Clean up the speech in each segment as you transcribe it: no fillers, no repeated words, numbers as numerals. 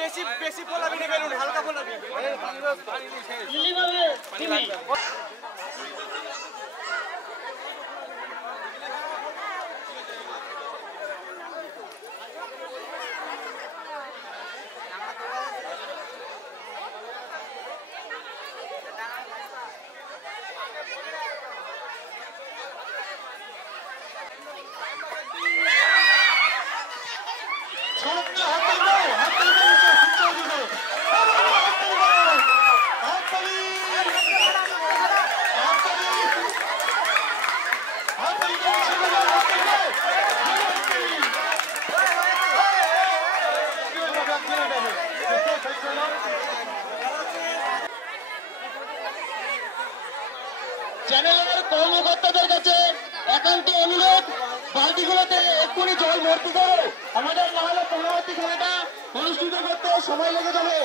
বেশি বেশি ফোলাবি না, বেলুন হালকা ফোলাবি। চ্যানেলের কর্মকর্তাদের কাছে একান্ত অনুরোধ, বালতিগুলোতে এক্ষুনি জল ভর্তি করো, আমাদের নাহলে পরবর্তী খেলাটা অনুষ্ঠিত করতে সময় লেগে যাবে।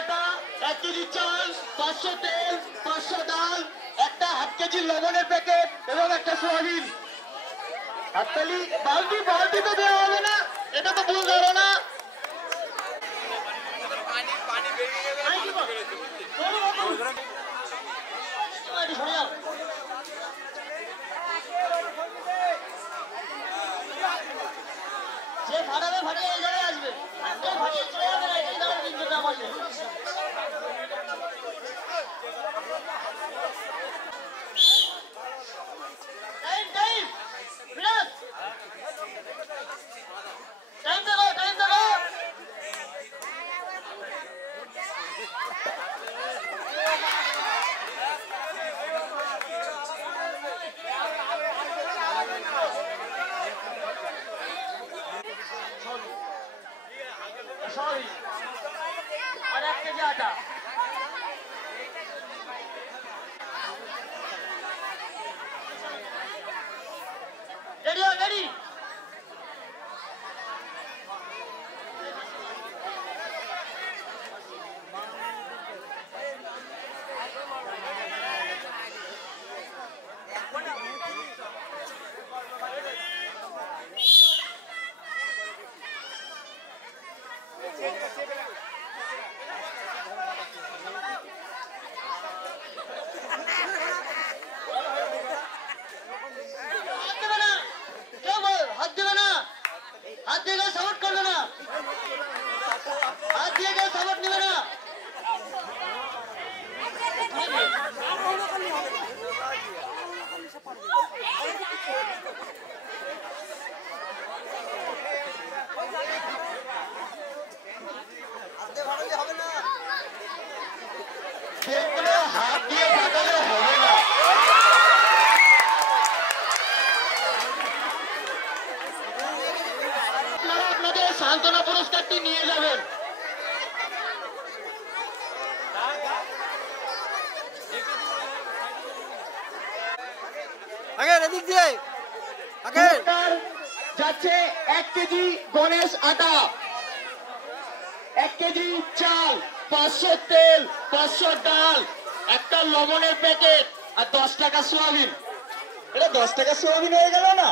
আটা, 1 কেজি চাল, 500 তেল, 500 ডাল, একটা হাফ কেজি লবণের প্যাকেট এবং একটা সোয়াবিন। হাততালি। বালতি তো দেওয়া হবে না, এটা তো ভুল ধারণা। যে ফাটাবে ফাটিয়ে এই জায়গায় আসবে, ফাটিয়ে চলে যাবে না, এটাই তাদের চিন্তা আমাকে। Sorry. और 1 केजी आटा। Ready हो, ready? हाथ देगा सपोर्ट कर देना, हाथ दिएगा सपोर्ट नहीं देना। हाथ दिए फाटाले হবে না। সান্তনা পুরস্কারটি নিয়ে যাবেন। যাচ্ছে 1 কেজি গণেশ আটা, 1 কেজি চাল, 500 তেল, 500 ডাল, একটা লবণের প্যাকেট আর 10 টাকা সোয়াবিন। এটা 10 টাকা সোয়াবিন হয়ে গেল না?